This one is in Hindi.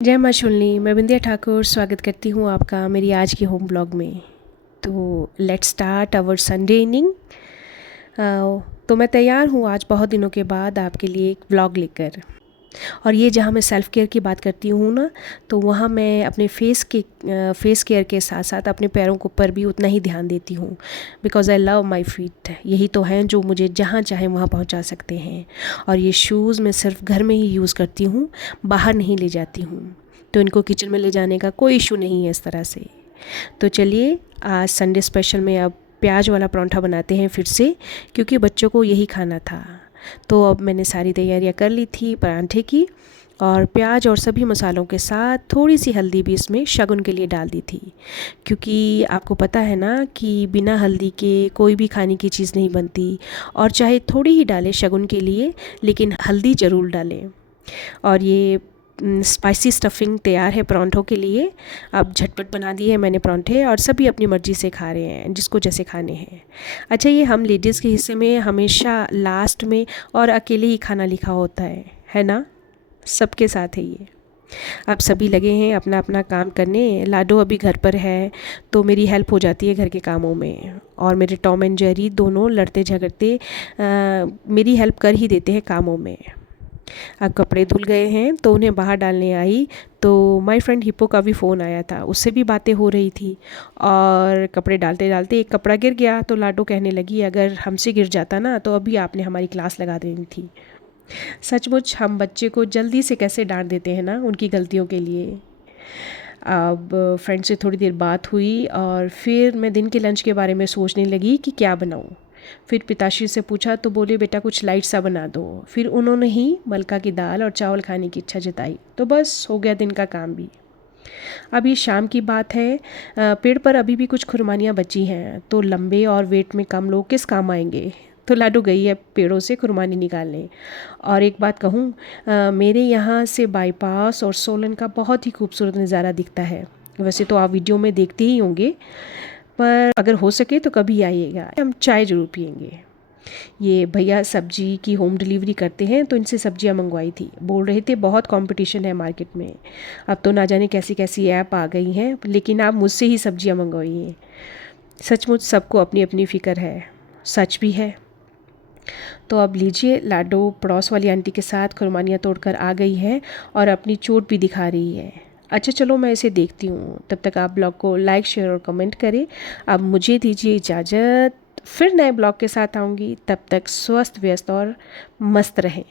जय माँ शुलनी। मैं बिंदिया ठाकुर स्वागत करती हूँ आपका मेरी आज की होम ब्लॉग में। तो let's start our Sunday evening. तो मैं तैयार हूँ आज बहुत दिनों के बाद आपके लिए एक ब्लॉग लेकर। और ये जहाँ मैं सेल्फ़ केयर की बात करती हूँ ना, तो वहाँ मैं अपने फेस केयर के साथ साथ अपने पैरों के ऊपर भी उतना ही ध्यान देती हूँ। Because I love my feet. यही तो हैं जो मुझे जहाँ चाहे वहाँ पहुँचा सकते हैं। और ये शूज़ मैं सिर्फ घर में ही यूज़ करती हूँ, बाहर नहीं ले जाती हूँ। तो इनको किचन में ले जाने का कोई इशू नहीं है इस तरह से। तो चलिए आज संडे स्पेशल में अब प्याज वाला परांठा बनाते हैं फिर से, क्योंकि बच्चों को यही खाना था। तो अब मैंने सारी तैयारियां कर ली थी परांठे की, और प्याज और सभी मसालों के साथ थोड़ी सी हल्दी भी इसमें शगुन के लिए डाल दी थी। क्योंकि आपको पता है ना कि बिना हल्दी के कोई भी खाने की चीज़ नहीं बनती। और चाहे थोड़ी ही डालें शगुन के लिए, लेकिन हल्दी ज़रूर डालें। और ये स्पाइसी स्टफिंग तैयार है परांठों के लिए। अब झटपट बना दिए हैं मैंने परांठे, और सभी अपनी मर्ज़ी से खा रहे हैं जिसको जैसे खाने हैं। अच्छा, ये हम लेडीज़ के हिस्से में हमेशा लास्ट में और अकेले ही खाना लिखा होता है ना। सबके साथ है ये। अब सभी लगे हैं अपना अपना काम करने। लाडो अभी घर पर है तो मेरी हेल्प हो जाती है घर के कामों में। और मेरे टॉम एंड जेरी दोनों लड़ते झगड़ते मेरी हेल्प कर ही देते हैं कामों में। अब कपड़े धुल गए हैं तो उन्हें बाहर डालने आई, तो माय फ्रेंड हिप्पो का भी फ़ोन आया था, उससे भी बातें हो रही थी। और कपड़े डालते डालते एक कपड़ा गिर गया तो लाडो कहने लगी, अगर हमसे गिर जाता ना तो अभी आपने हमारी क्लास लगा देनी थी। सचमुच हम बच्चे को जल्दी से कैसे डांट देते हैं ना उनकी गलतियों के लिए। अब फ्रेंड से थोड़ी देर बात हुई और फिर मैं दिन के लंच के बारे में सोचने लगी कि क्या बनाऊँ। फिर पिताश्री से पूछा तो बोले बेटा कुछ लाइट सा बना दो। फिर उन्होंने ही मलका की दाल और चावल खाने की इच्छा जताई, तो बस हो गया दिन का काम भी। अभी शाम की बात है। पेड़ पर अभी भी कुछ खुरमानियाँ बची हैं, तो लंबे और वेट में कम लोग किस काम आएंगे। तो लाडू गई है पेड़ों से खुरमानी निकालने। और एक बात कहूँ, मेरे यहाँ से बाईपास और सोलन का बहुत ही खूबसूरत नज़ारा दिखता है। वैसे तो आप वीडियो में देखते ही होंगे, पर अगर हो सके तो कभी आइएगा, हम चाय ज़रूर पियेंगे। ये भैया सब्जी की होम डिलीवरी करते हैं, तो इनसे सब्जियां मंगवाई थी। बोल रहे थे बहुत कंपटीशन है मार्केट में। अब तो ना जाने कैसी कैसी ऐप आ गई हैं, लेकिन आप मुझसे ही सब्जियां मंगवाई हैं। सचमुच सबको अपनी अपनी फ़िक्र है। सच भी है। तो अब लीजिए, लाडो पड़ोस वाली आंटी के साथ खुरमानियाँ तोड़कर आ गई है और अपनी चोट भी दिखा रही है। अच्छा चलो मैं इसे देखती हूँ, तब तक आप ब्लॉग को लाइक शेयर और कमेंट करें। अब मुझे दीजिए इजाज़त, फिर नए ब्लॉग के साथ आऊँगी। तब तक स्वस्थ व्यस्त और मस्त रहें।